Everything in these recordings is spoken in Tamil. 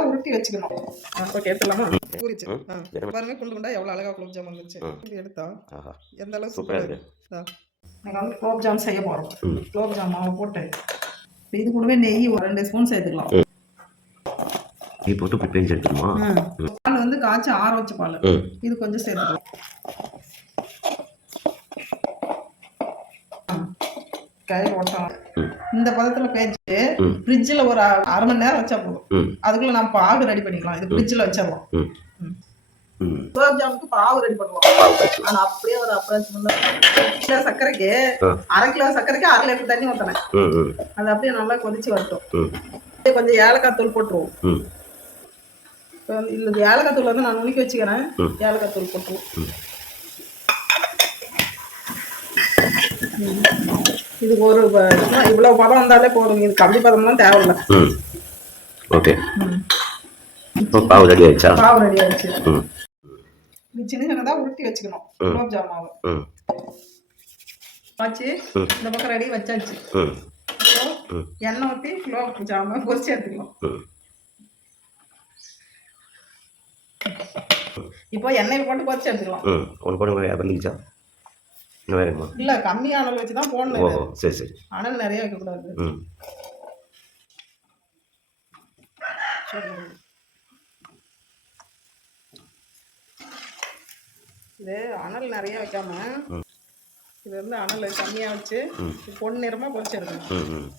சின்னதாக உருட்டி வச்சுக்கணும். ஓகே, எடுத்துடலாமா? பூரிச்சு பாருங்க, குண்டு குண்டா எவ்வளோ அழகாக குலோப் ஜாம் வந்துச்சு. இது எடுத்தா எந்த அளவுக்கு சூப்பராக இருக்குது. நீங்கள் வந்து குலோப் ஜாம் செய்ய போகிறோம். குலோப் ஜாம் மாவை போட்டு இது கூடவே நெய் ஒரு 2 ஸ்பூன் சேர்த்துக்கலாம். நெய் போட்டு பிப்பேஞ்சு எடுத்துக்கணுமா? பால் வந்து காய்ச்சி ஆற வச்ச பால் இது கொஞ்சம் சேர்த்துக்கலாம். கயிறு ஓட்டலாம். இந்த பதத்தில் பேச்சு ஃப்ரிட்ஜில் ஒரு 1/2 மணி நேரம் வச்சா போதும். அதுக்குள்ள நம்ம பாகு ரெடி பண்ணிக்கலாம். இது ஃப்ரிட்ஜில் வச்சிடலாம். குலோப் ஜாமுக்கு பாவு ரெடி பண்ணுவோம். ஆனால் அப்படியே ஒரு கிலோ சர்க்கரைக்கு 1/2 கிலோ சர்க்கரைக்கு 1/2 லிட்டர் தண்ணி ஊற்றினேன். அது அப்படியே நல்லா கொதிச்சு வரட்டும். கொஞ்சம் ஏலக்காய் தூள் போட்டுருவோம். இல்லை, ஏலக்காய் தூள் வந்து நான் நுணுக்கி வச்சுக்கிறேன். ஏலக்காய் தூள் போட்டுருவோம். இது ஒரு இவ்வளவு பதம் வந்தாலே போதும். இது கம்பி பதம்லாம் தேவையில்லை. ஓகே, பாவு ரெடி ஆயிடுச்சா? பாவு ரெடி ஆயிடுச்சு. இது சின்ன சின்னதாக உருட்டி வச்சுக்கணும். குலோப் ஜாம் மாவு வச்சு இந்த பக்கம் ரெடி வச்சாச்சு. எண்ணெய் ஊற்றி குலோப் ஜாமை பொரிச்சு எடுத்துக்கலாம். இப்போ எண்ணெயில் போட்டு பொரிச்சு எடுத்துக்கலாம். இல்ல, கம்மி அனல் வச்சு தான் போடணும். சரி சரி, அனல் நிறைய வைக்க கூடாது. இது அனல் நிறைய வைக்காம இது வந்து அனல் கம்மியா வச்சு பொன் நிறமா பொரிச்சு எடுக்கணும்.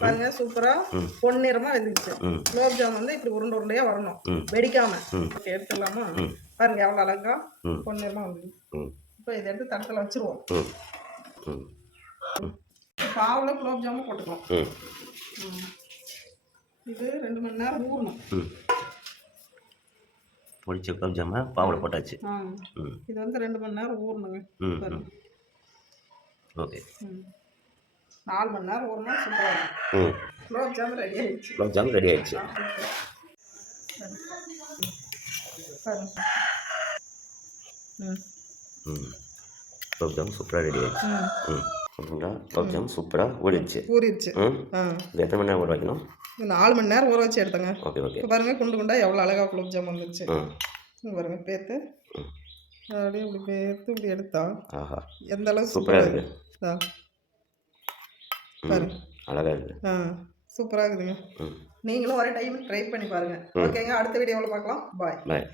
பாருங்க, சூப்பரா பொன்னிறமா வெந்துச்சு. குலோப் ஜாம் வந்து இப்படி உருண்டை உருண்டையா வரணும், வெடிக்காம. எடுத்துடலாமா? பாருங்க எவ்வளவு அழகா பொன்னிறமா வந்து. இப்போ இதை எடுத்து தட்டத்தில் வச்சிருவோம். பாவுல குலோப் ஜாமும் போட்டுக்கலாம். இது 2 மணி நேரம் ஊறணும். பொரிச்ச குலோப் ஜாமை பாவுல போட்டாச்சு. இது வந்து 2 மணி நேரம் ஊறணுங்க. ஓகே, 4 மணி நேரம் ஊறினா சூப்பராக இருக்கும். குலோப் ஜாம் ரெடி ஆயிடுச்சு. குலோப் ஜாம் ரெடி ஆயிடுச்சு. குலோப் ஜாம் சூப்பராக ரெடி ஆயிடுச்சு. குலோப் ஜாம் சூப்பராக ஊறிடுச்சு. இது எத்தனை மணி நேரம் ஊற வைக்கணும்? 4 மணி நேரம் ஊற வச்சு எடுத்தங்க. Okay okay. பாருங்க, குண்டு குண்டா எவ்வளோ அழகாக குலோப் ஜாம் வந்துருச்சு. பாருங்க, பேத்து அப்படியே இப்படி பேத்து இப்படி எடுத்தா எந்த அளவுக்கு சூப்பராக இருக்கு. பாருங்க, அழகா இருக்கு. சூப்பராக இருக்குதுங்க. நீங்களும் ஒரு டைம் ட்ரை பண்ணி பாருங்க. ஓகேங்க, அடுத்த வீடியோவில் பார்க்கலாம். பாய்.